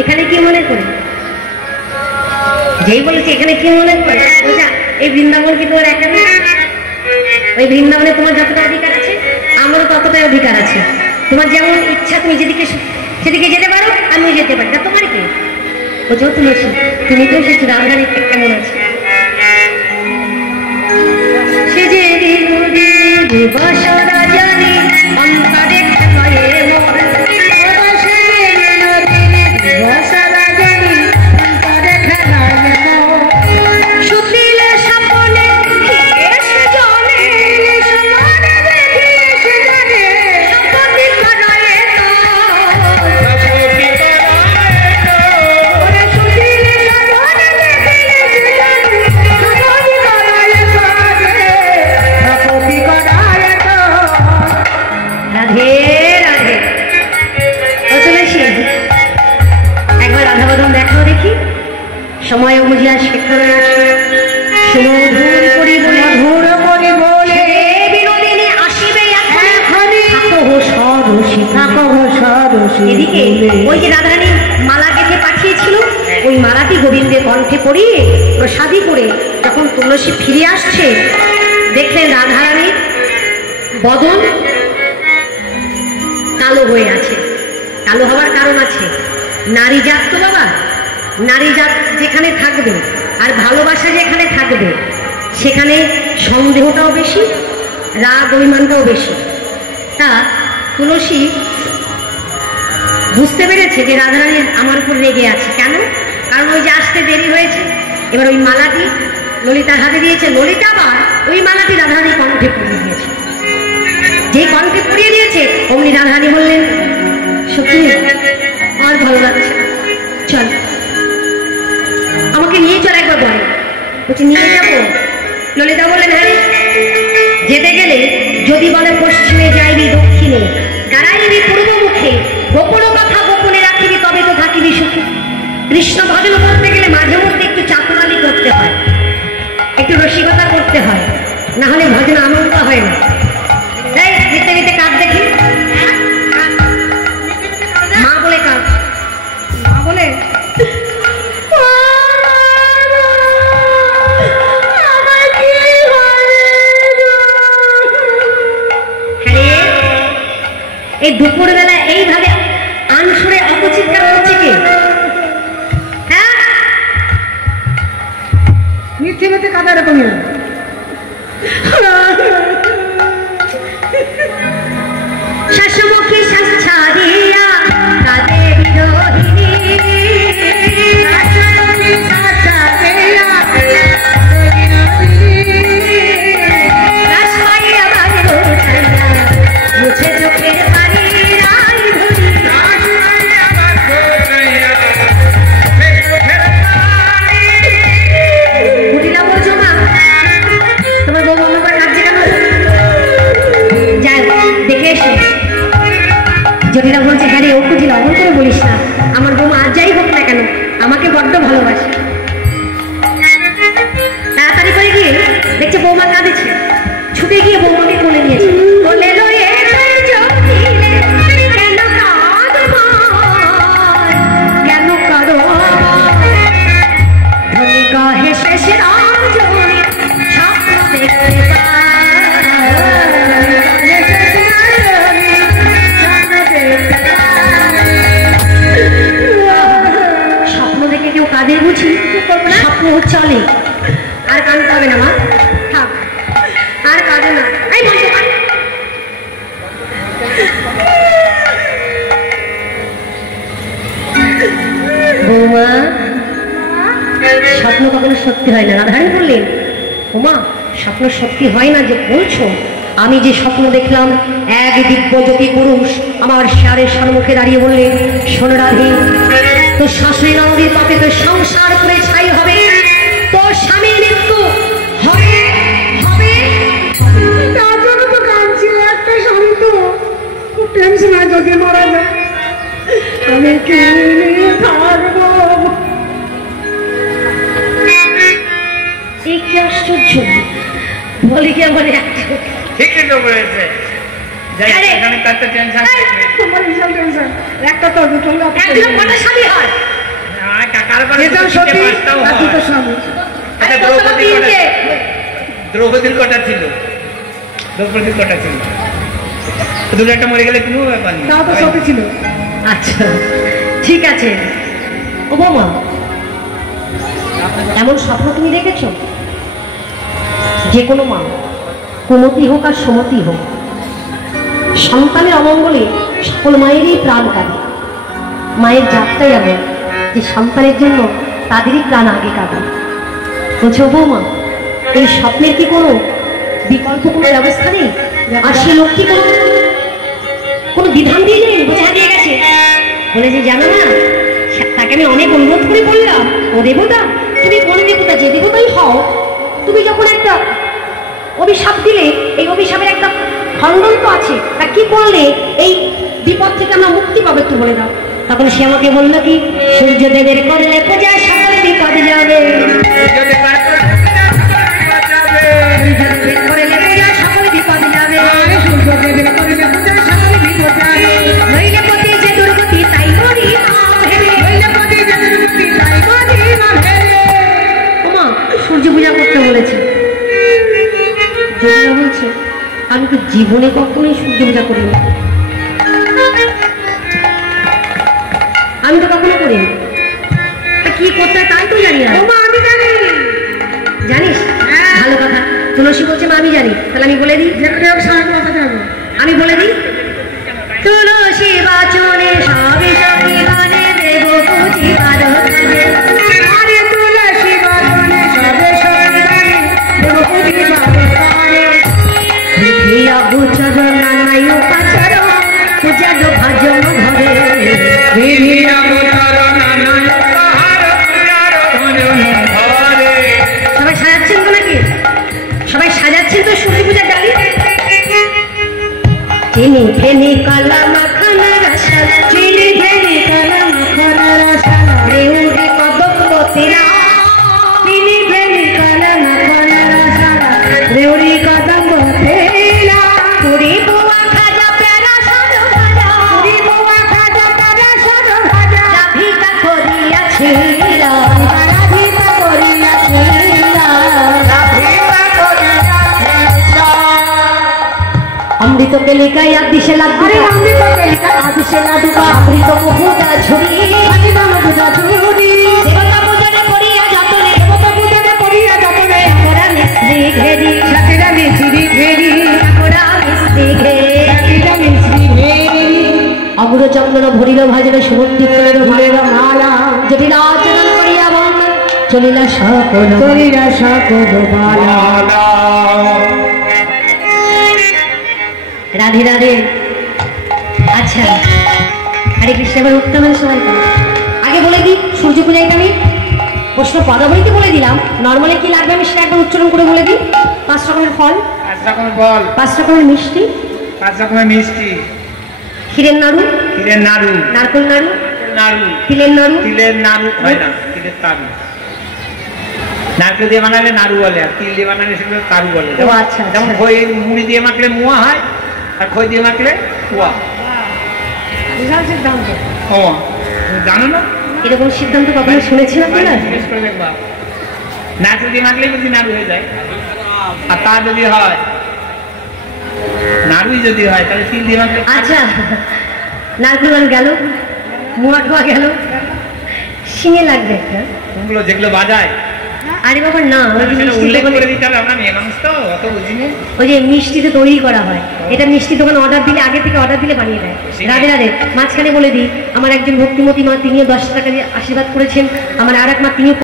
এখানে কি মনে করে? যেই বলেছি এখানে কি মনে করে, বোঝা এই বৃন্দাবন কি তোমার একা না? ওই বৃন্দাবনে তোমার যতটা অধিকার আছে আমারও ততটাই অধিকার আছে। তোমার যেমন ইচ্ছা তুমি যেদিকে সেদিকে যেতে পারো, আমিও যেতে পারি। তা তোমার কি বোঝো? তুলসী তুমি তো এসেছো, রাজধানী কেমন আছে? সে যে দিবস রাজনী অন্তরে সময় বুঝিয়া সেখানে আসে সুমধুর করি বলে মধুর করি বলে বিনোদিনী আসিবে এখনই থাকো সরসী থাকো সরসী। এদিকে ওই যে রাধারানী মালা গেঁথে পাঠিয়েছিল, ওই মালাটি গোবিন্দের কণ্ঠে পড়িয়ে প্রসাদী করে যখন তুলসী ফিরে আসছে, দেখলেন রাধারানীর বদন কালো হয়ে আছে। কালো হওয়ার কারণ আছে, নারী জাত তো বাবা, নারী জাত যেখানে থাকবে আর ভালোবাসা যেখানে থাকবে সেখানে সন্দেহটাও বেশি, রাগ অভিমানটাও বেশি। তা তুলসী বুঝতে পেরেছে যে রাধারানী আমার উপর রেগে আছে। কেন? কারণ ওই যে আসতে দেরি হয়েছে। এবার ওই মালাটি ললিতার হাতে দিয়েছে, ললিতা আবার ওই মালাটি রাধারানীর কণ্ঠে পরিয়ে দিয়েছে। যে কণ্ঠে পরিয়ে দিয়েছে অমনি রাধারানী বললেন, সত্যি আর ভালো লাগছে, চল আমাকে নিয়ে চল একবার। বলে বলছি নিয়ে যাবো। ললিতা বললেন, হ্যাঁ যেতে গেলে যদি বলে পশ্চিমে যাইবি দক্ষিণে, দাঁড়াইবি পূর্ব মুখে, গোপন কথা গোপনে রাখিবি তবে তো থাকিবি সুখে। কৃষ্ণ ভজন করতে গেলে মাঝে মধ্যে একটু চাতুরালি করতে হয়, একটু রসিকতা করতে হয়, না হলে ভজন আনন্দ হয় না। তাই যেতে যেতে কাজ দেখি, মা বলে কাজ, মা বলে এই দুপুরবেলা এইভাবে আনসুরে অপচিৎকার হচ্ছে কি? হ্যাঁ মিথ্যে মিথ্যে কাদা এরকমই শাসমুখী শাস্ছাদিয়া কাদে বিরোহিনী জটিলা বলছে, হ্যাঁ রে ও খুঁজিল অমন করে বলিস না, আমার বৌমা আর যাই হোক না কেন আমাকে বড্ড ভালোবাসে। তাড়াতাড়ি করে গিয়ে দেখছে বৌমা কাঁদেছে, ছুটে গিয়ে বৌমাকে কোলে নিয়েছে। বলে কেন কারো ধনিকা হেসে সে কাদের বুঝি স্বপ্ন চলে। আর কাঁদতে হবে না মা, থাক আর কাঁদে না। এই বৌমা স্বপ্ন কখনো সত্যি হয় না। রাধারানী বললেন, ওমা স্বপ্ন সত্যি হয় না যে বলছো, আমি যে স্বপ্ন দেখলাম এক দিব্য জ্যোতি পুরুষ আমার শেয়ারের সম্মুখে দাঁড়িয়ে বললেন, শোন রাধে, তোর শাশুড়ি নদীর পাপে তোর সংসার করে ছাই হবে, তোর স্বামীর মৃত্যু হবে হবে। তার জন্য তো কাঁদছিল একটা স্বামী, তো খুব টেনশন হয় যদি মারা যায় আমি কে নিয়ে থাকবো। কি আশ্চর্য, বলি কি আমার ঠিকই তো বলেছে। একটা তো দুটো কটা স্বামী হয়। দ্রৌপদীর কটা ছিল, দ্রৌপদীর কটা ছিল, দুটো একটা মরে গেলে কোনো ব্যাপার নেই, তাও তো সত্যি ছিল। আচ্ছা ঠিক আছে। ও বৌমা, এমন স্বপ্ন তুমি দেখেছ? যে কোনো মা, কুমতি হোক আর সুমতি হোক, সন্তানের অমঙ্গলে সকল মায়েরই প্রাণ কাঁদে। মায়ের জাতটাই এমন যে সন্তানের জন্য তাদেরই প্রাণ আগে কাঁদে। বলছো বৌমা, এই স্বপ্নের কি কোনো বিকল্প কোনো ব্যবস্থা নেই? আর সে লোক কি কোনো বিধান দিয়ে নেই? বোঝা দিয়ে গেছে, বলে যে জানো না, তাকে আমি অনেক অনুরোধ করে বললাম, ও দেবতা, তুমি কোন দেবতা যে দেবতাই হও, তুমি যখন একটা অভিশাপ দিলে, এই অভিশাপের একটা খণ্ডন তো আছে, তা কি করলে এই বিপদ থেকে আমরা মুক্তি পাবো একটু বলে দাও। তখন সে আমাকে বললো কি, সূর্যদেবের করলে পূজা সকলে বিপদ যাবে, সূর্য পূজা করতে বলেছে। যোগীরা বলছে আমি তো জীবনে কখনোই সূর্য পূজা করিনি, আমি তো কখনো করিনি, কি করতে হয় তাই তো জানি না। আমি জানি, জানিস? ভালো কথা। তুলসী বলছে মা আমি জানি, তাহলে আমি বলে দিই, আমি বলে দিই, তুলসী বাচনে সবে সবে গানে দেব পুঁজি বাদনে, আরে তুলসী বাচনে সবে সবে গানে দেব পুঁজি বাদনে, প্রিয়া বুচর নানাই উপাচার পূজা দো ভাজন ঘরে, প্রিয়া বুচর নানাই উপাচার পূজা দো ভাজন ঘরে। সবাই সাজাচ্ছেন তো নাকি? সবাই সাজাচ্ছেন তো সূর্য পূজার ডালি? চিনি ফেনি কালা মাখানা রসা, চিনি ফেনি কালা মাখানা রসা, রেউরি কদম্ব তেরা, চিনি ফেনি কালা মাখানা রসা, রেউরি কদম্ব তেরা, পুরি বুয়া খাজা প্যারা সাদো ভাজা, পুরি বুয়া খাজা প্যারা সাদো ভাজা, রাধিকা করিয়া ছিলা, রাধিকা করিয়া ছিলা, রাধিকা করিয়া ছিলা। অমৃত কেলিকায় আদিশে লাগু, অমৃত কেলিকায় আদিশে লাগু, অমৃত মুহুদা ঝুরি, অমৃত মুহুদা ঝুরি, দেবতা পূজনে করিয়া যতনে, দেবতা পূজনে করিয়া যতনে, ঠাকুরা মিশ্রি ঘেরি, ঠাকুরা মিশ্রি ঘেরি, ঠাকুরা মিশ্রি ঘেরি, ঠাকুরা মিশ্রি ঘেরি, অমৃত চন্দন ভরিল ভাজনে সুগন্ধি ফুলের ভরিল মালা, জটিল আচরণ করিয়া বন্ধ চলিলা সকল, চলিলা সকল মালা। রাধে রাধে। আচ্ছা, হরে কৃষ্ণ। এবার উঠতে হবে সবাই। আগে বলে দিই, সূর্য পূজাইতে আমি প্রশ্ন পদাবলিতে বলে দিলাম, নর্মালি কি লাগবে আমি সেটা একবার উচ্চারণ করে বলে দিই। 5 রকমের ফল, 5 রকমের ফল, 5 রকমের মিষ্টি, 5 রকমের মিষ্টি, ক্ষীরের নাড়ু, ক্ষীরের নাড়ু, নারকেল নাড়ু, নাড়ু, তিলের নাড়ু, তিলের নাড়ু হয় না, তিলের তাড়ু। নারকেল দিয়ে বানালে নাড়ু বলে, আর তিল দিয়ে বানালে সেগুলো তাড়ু বলে। আচ্ছা, যেমন খই মুড়ি দিয়ে মাখলে মুয়া হয়, আর খই দিয়ে মাখলে কুয়া। সিদ্ধান্ত ও জানো না? এরকম সিদ্ধান্ত কখনো শুনেছিলাম কি না? জিজ্ঞেস করে দেখবা। নারকেল দিয়ে মাখলেই যদি নাড়ু হয়ে যায়, আর তা যদি হয় নাড়ুই যদি হয় তাহলে তিল দিয়ে মাখলে। আচ্ছা, নারকেল নাড়ু গেল, মুয়া ঠোয়া গেল, শিঙে লাগবে একটা ওগুলো যেগুলো বাজায়। আরে বাবা না, উল্লেখ করে দিতে হবে, আমরা মেয়ে মানুষ তো অত বুঝিনি। ওই যে মিষ্টিতে তৈরি করা হয়, এটা মিষ্টি দোকানে অর্ডার দিলে, আগে থেকে অর্ডার দিলে বানিয়ে দেয়। রাধে রাধে। মাঝখানে বলে দিই, আমার একজন ভক্তিমতী মা, তিনিও 10 টাকা দিয়ে আশীর্বাদ করেছেন। আমার আর এক মা, তিনিও